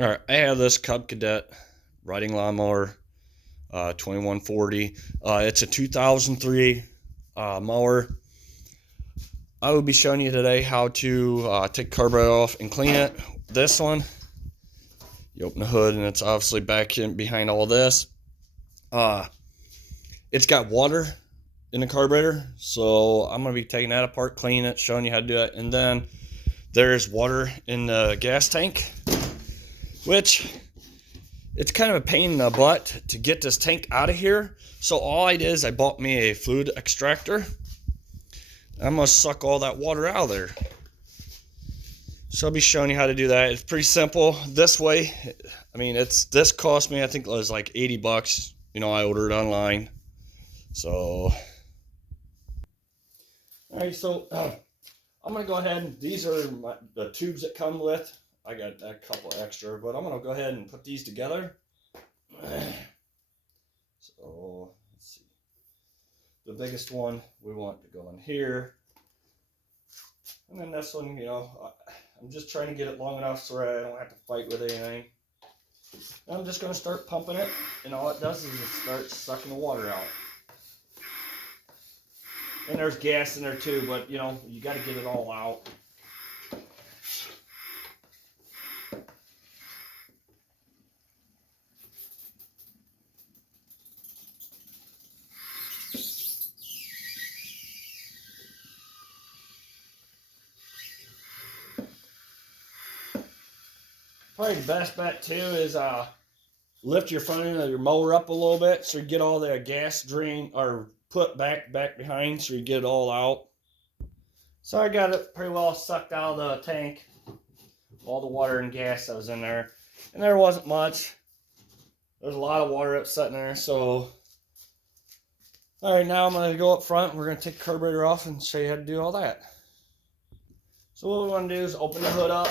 All right, I have this Cub Cadet riding lawnmower, 2140. It's a 2003 mower. I will be showing you today how to take the carburetor off and clean it. This one, you open the hood and it's obviously back in behind all this. Uh, it's got water in the carburetor, so I'm going to be taking that apart, cleaning it, showing you how to do it. And then there's water in the gas tank, which it's kind of a pain in the butt to get this tank out of here. So all I did is I bought me a fluid extractor. I'm going to suck all that water out of there. So I'll be showing you how to do that. It's pretty simple. This way, I mean, this cost me, I think it was like 80 bucks. You know, I ordered it online. So, all right, so I'm going to go ahead and these are the tubes that come with. I got a couple extra, but I'm going to go ahead and put these together. So, let's see. The biggest one we want to go in here. And then this one, you know, I'm just trying to get it long enough so I don't have to fight with anything. And I'm just going to start pumping it, and all it does is it starts sucking the water out. And there's gas in there too, but you know, you got to get it all out. Probably the best bet too is lift your front end of your mower up a little bit so you get all the gas drain or put back behind so you get it all out. So I got it pretty well sucked out of the tank, all the water and gas that was in there, and there wasn't much. There's a lot of water up sitting there. So all right, now I'm going to go up front. We're going to take the carburetor off and show you how to do all that. So what we want to do is open the hood up.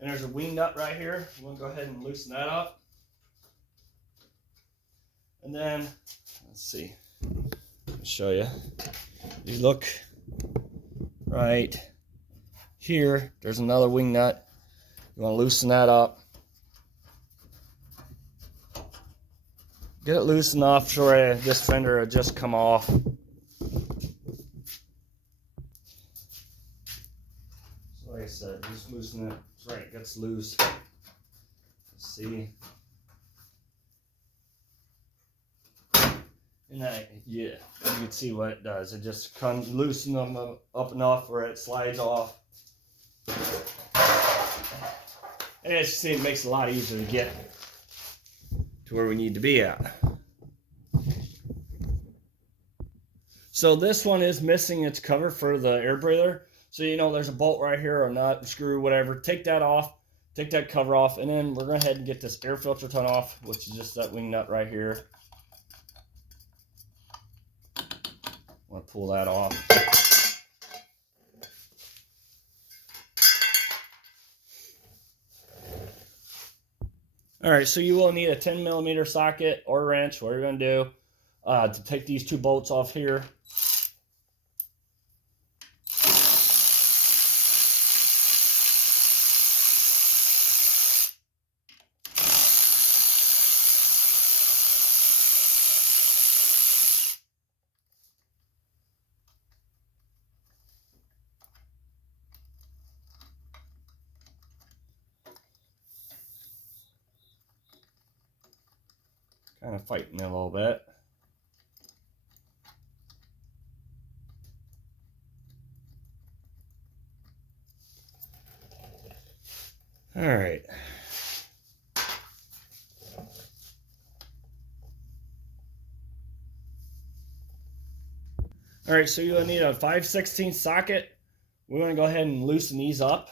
And there's a wing nut right here. We're going to go ahead and loosen that up. And then, let's see. I'll show you. You look right here. There's another wing nut. You want to loosen that up. Get it loose enough so this fender will just come off. So like I said, just loosen it. That's right, it gets loose. Let's see. And yeah, you can see what it does. It just comes loosen them up enough where it slides off. And as you see, it makes it a lot easier to get to where we need to be at. So this one is missing its cover for the air breather. So you know there's a bolt right here or nut, screw, whatever. Take that off, take that cover off, and then we're going to go ahead and get this air filter ton off, which is just that wing nut right here. I'm going to pull that off. All right, so you will need a 10mm socket or wrench, whatever you're going to do, to take these two bolts off here. Kind of fighting it a little bit. All right. All right, so you'll need a 5/16 socket. We want to go ahead and loosen these up.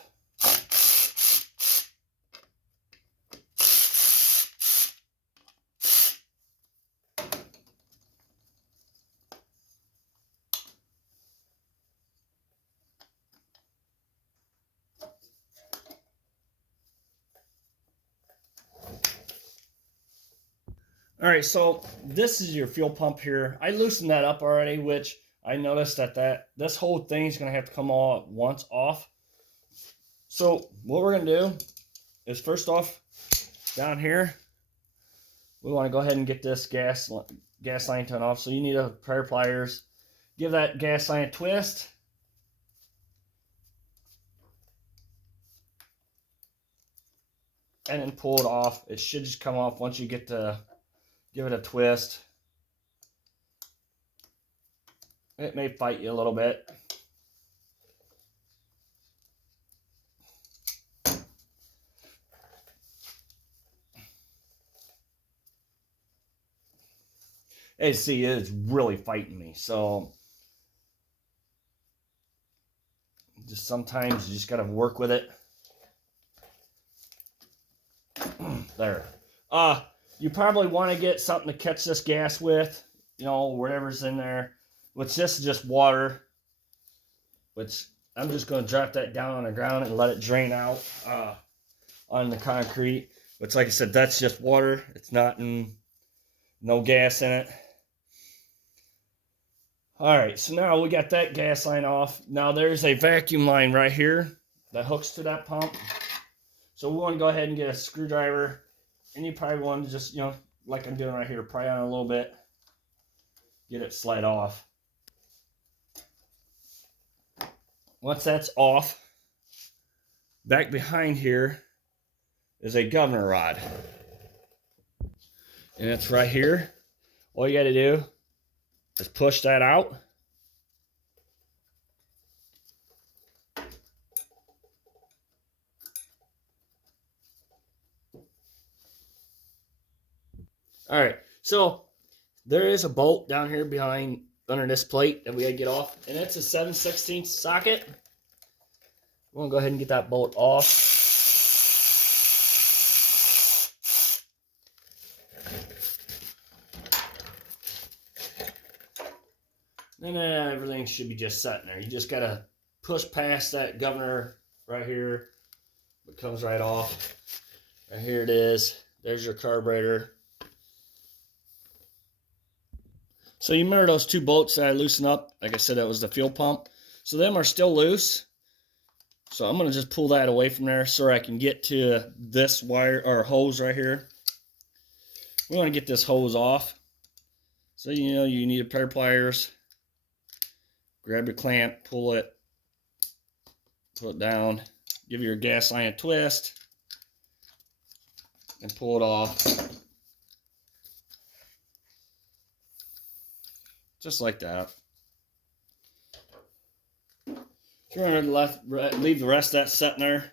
All right, so this is your fuel pump here. I loosened that up already, which I noticed that this whole thing is going to have to come all at once off. So what we're going to do is first off, down here, we want to go ahead and get this gas line turned off. So you need a pair of pliers. Give that gas line a twist. And then pull it off. It should just come off once you get to give it a twist. It may fight you a little bit. As you see, it's really fighting me. So just sometimes you just got to work with it. There. You probably want to get something to catch this gas with, you know, whatever's in there. Which this is just water. Which I'm just going to drop that down on the ground and let it drain out on the concrete. Which, like I said, that's just water. It's not no gas in it. Alright, so now we got that gas line off. Now there's a vacuum line right here that hooks to that pump. So we want to go ahead and get a screwdriver. And you probably want to just, you know, like I'm doing right here, pry on a little bit. Get it slide off. Once that's off, back behind here is a governor rod. And it's right here. All you got to do is push that out. All right, so there is a bolt down here behind under this plate that we gotta get off, and it's a 7/16 socket. We're gonna go ahead and get that bolt off. And then everything should be just sitting there. You just gotta push past that governor right here. It comes right off. And here it is. There's your carburetor. So you remember those two bolts that I loosened up? Like I said, that was the fuel pump. So them are still loose. So I'm gonna just pull that away from there so I can get to this wire or hose right here. We want to get this hose off. So you know you need a pair of pliers. Grab your clamp, pull it down, give your gas line a twist, and pull it off. Just like that. You're going to leave the rest of that sitting there.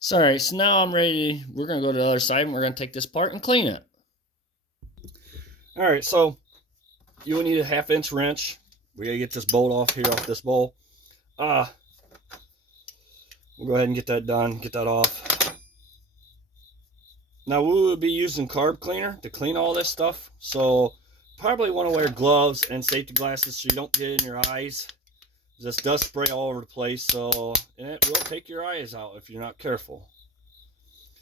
So, alright, so now I'm ready. We're going to go to the other side and we're going to take this apart and clean it. Alright, so you will need a 1/2-inch wrench. We got to get this bolt off here, off this bowl. We'll go ahead and get that done, get that off. Now we will be using carb cleaner to clean all this stuff. So probably want to wear gloves and safety glasses so you don't get it in your eyes. This does spray all over the place, so and it will take your eyes out if you're not careful.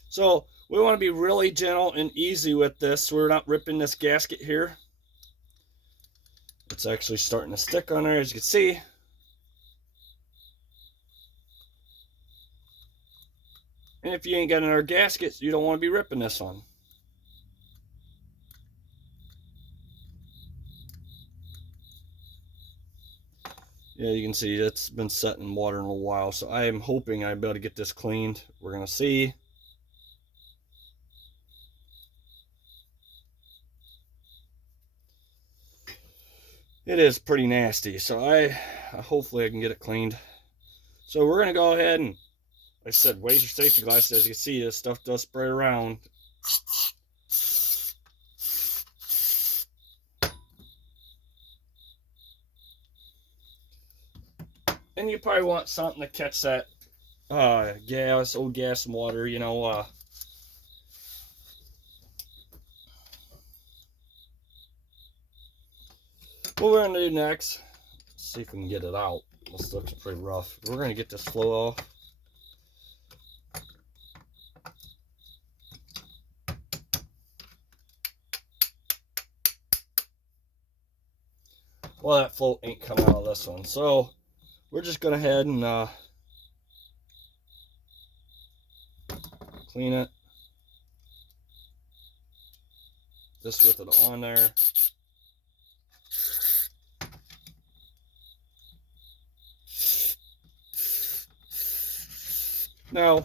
So we want to be really gentle and easy with this so we're not ripping this gasket here. It's actually starting to stick on there, as you can see. And if you ain't got another gasket, you don't want to be ripping this one. Yeah, you can see it's been set in water in a little while, so I am hoping I'll be able to get this cleaned. We're going to see. It is pretty nasty, so hopefully I can get it cleaned. So we're going to go ahead and, like I said, wear your safety glasses. As you can see, this stuff does spray around. And you probably want something to catch that old gas and water, you know. What we're going to do next, let's see if we can get it out. This looks pretty rough. We're going to get this flow off. Well, that float ain't coming out of this one. So we're just going to head and clean it. Just with it on there. Now,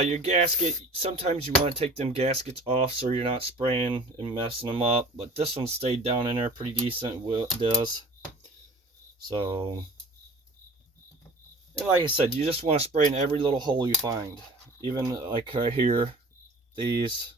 your gasket, sometimes you want to take them gaskets off so you're not spraying and messing them up, but this one stayed down in there pretty decent. It does. So, and like I said, you just want to spray in every little hole you find. Even like right here, these.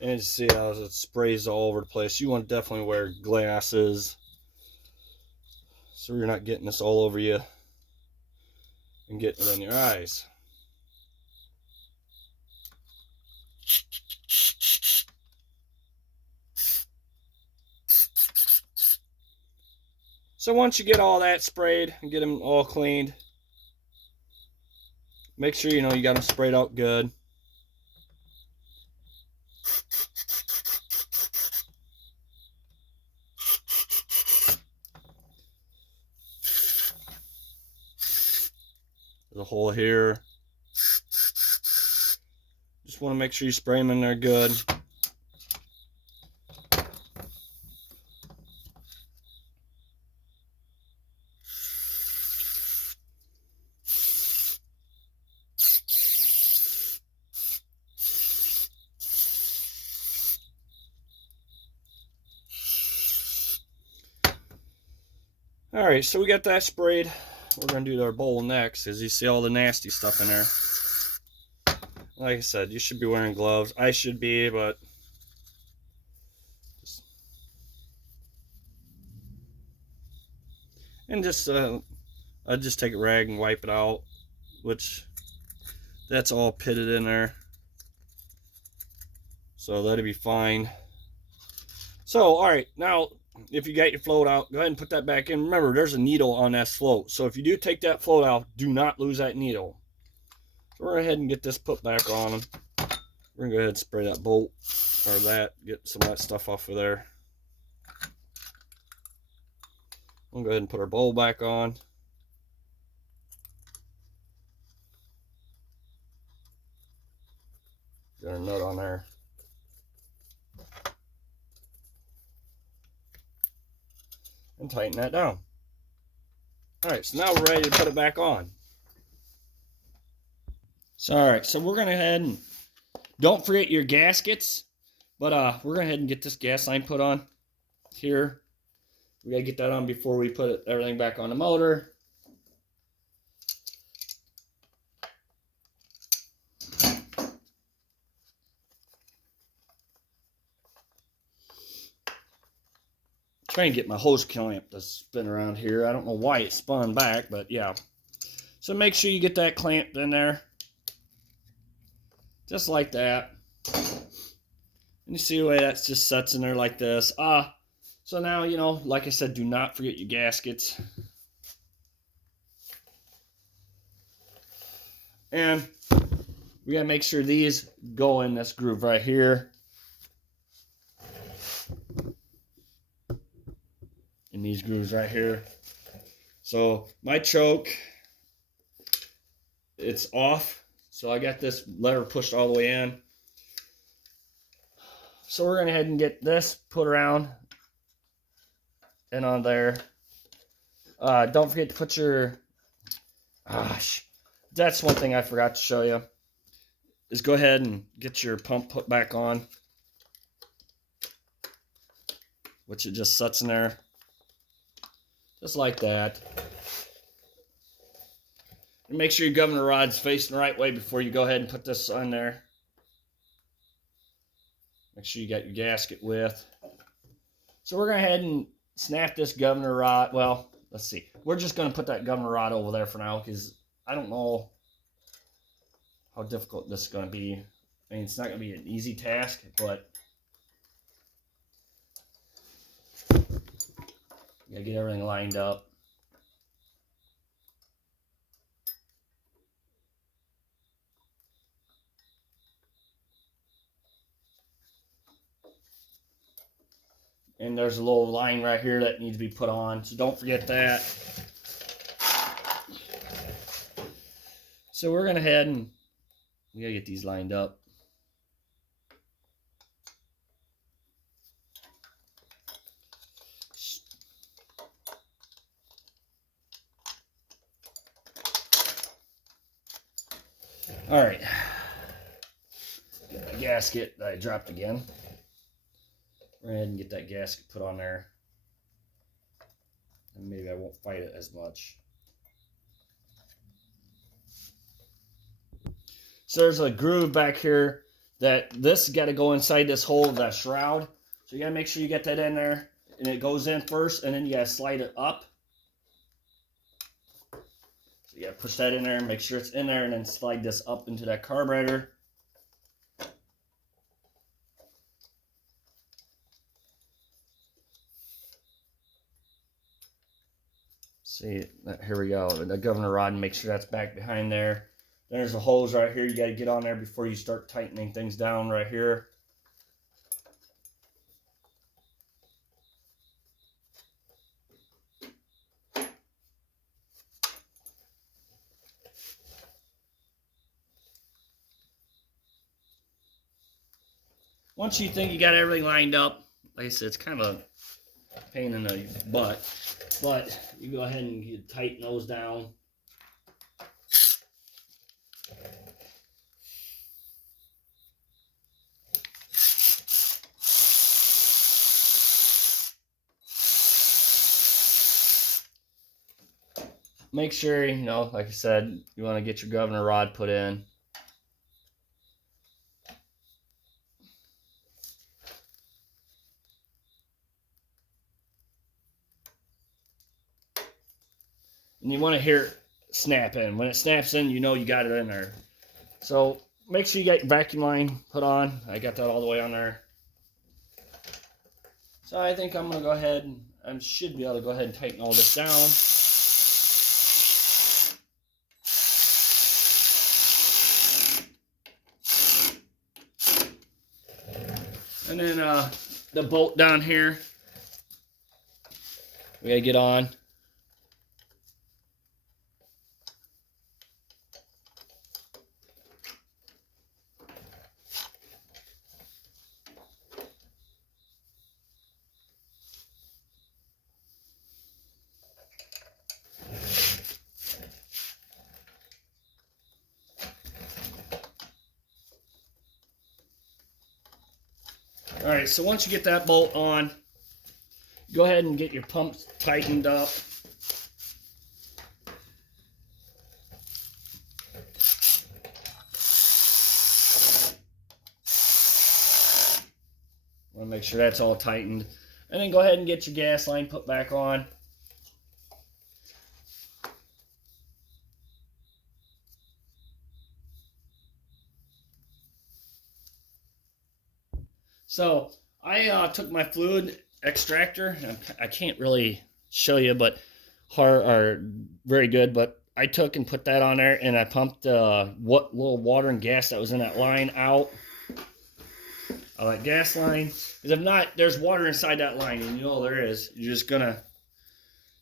And you see how it sprays all over the place. You want to definitely wear glasses so you're not getting this all over you and getting it in your eyes. So once you get all that sprayed and get them all cleaned, make sure you got them sprayed out good. There's a hole here. Just want to make sure you spray them in there good. All right, so we got that sprayed. We're gonna do our bowl next, as you see all the nasty stuff in there. Like I said, you should be wearing gloves. I should be, but I just take a rag and wipe it out, which that's all pitted in there, so that'll be fine. So, all right, now if you got your float out, go ahead and put that back in. Remember, there's a needle on that float, so if you do take that float out, do not lose that needle. So we're going to go ahead and get this put back on. We're going to go ahead and spray that bolt, or get some of that stuff off of there. We'll go ahead and put our bowl back on. Got our nut on there. And tighten that down. Alright, so now we're ready to put it back on. So alright, so we're going to head and don't forget your gaskets. But we're going to head and get this gas line put on here. We got to get that on before we put everything back on the motor. Trying to get my hose clamp to spin around here. I don't know why it spun back, but yeah. So make sure you get that clamped in there. Just like that. And you see the way that just sets in there like this. So now, like I said, do not forget your gaskets. And we gotta make sure these go in this groove right here. In these grooves right here. So my choke, it's off. So I got this lever pushed all the way in. So we're going to head and get this put around and on there. Don't forget to put your, that's one thing I forgot to show you, is go ahead and get your pump put back on, which it just sets in there. Just like that. And make sure your governor rod's facing the right way before you go ahead and put this on there. Make sure you got your gasket width. So we're going to head and snap this governor rod. Well, let's see. We're just going to put that governor rod over there for now because I don't know how difficult this is going to be. I mean, it's not going to be an easy task, but you gotta get everything lined up. and there's a little line right here that needs to be put on, so don't forget that. So we're gonna head and we gotta get these lined up. All right, get my gasket that I dropped again. Go ahead and get that gasket put on there, and maybe I won't fight it as much. So there's a groove back here that this got to go inside this hole of that shroud. So you got to make sure you get that in there, and it goes in first, and then you got to slide it up. So you got to push that in there and make sure it's in there, and then slide this up into that carburetor. See, here we go. The governor rod, and make sure that's back behind there. There's a hose right here you got to get on there before you start tightening things down right here. Once you think you got everything lined up, like I said, it's kind of a pain in the butt, but you go ahead and you tighten those down. Make sure, you know, like I said, you want to get your governor rod put in. And you want to hear it snap in. When it snaps in, you know you got it in there. So make sure you get your vacuum line put on. I got that all the way on there. So I think I'm going to go ahead and I should be able to go ahead and tighten all this down. And then the bolt down here, we gotta get on. All right, so once you get that bolt on, go ahead and get your pumps tightened up. Want to make sure that's all tightened. And then go ahead and get your gas line put back on. So I took my fluid extractor. I can't really show you, but are very good. But I took and put that on there, and I pumped what little water and gas that was in that line out of that gas line. Because if not, there's water inside that line, and you know there is. You're just gonna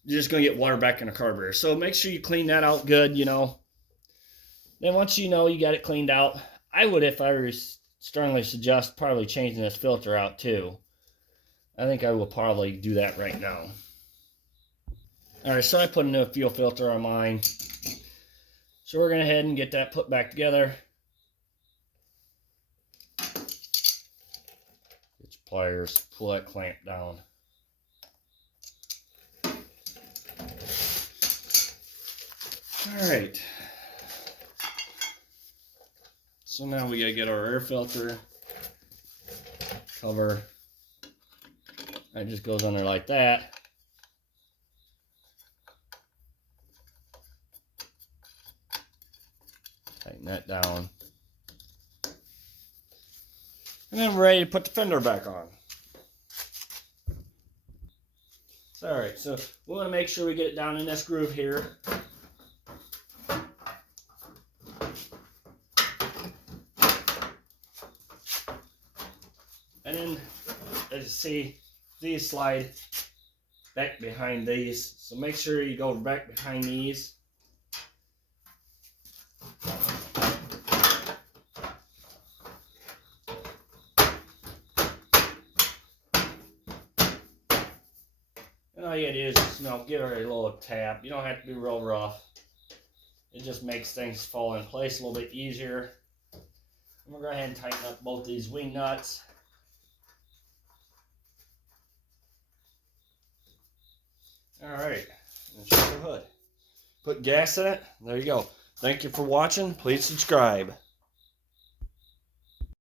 get water back in the carburetor. So make sure you clean that out good. You know. Then once you know you got it cleaned out, I would, if I were strongly suggest probably changing this filter out too. I think I will probably do that right now. Alright, so I put a new fuel filter on mine. So we're going to head and get that put back together. Get your pliers, pull that clamp down. Alright. So now we gotta get our air filter cover. It just goes under like that. Tighten that down. And then we're ready to put the fender back on. Alright, so we want to make sure we get it down in this groove here. And then, as you see, these slide back behind these, so make sure you go back behind these. And all you gotta do is just, give her a little tap. You don't have to be real rough. It just makes things fall in place a little bit easier. I'm gonna go ahead and tighten up both these wing nuts. Alright, and show the hood. Put gas in it. There you go. Thank you for watching. Please subscribe.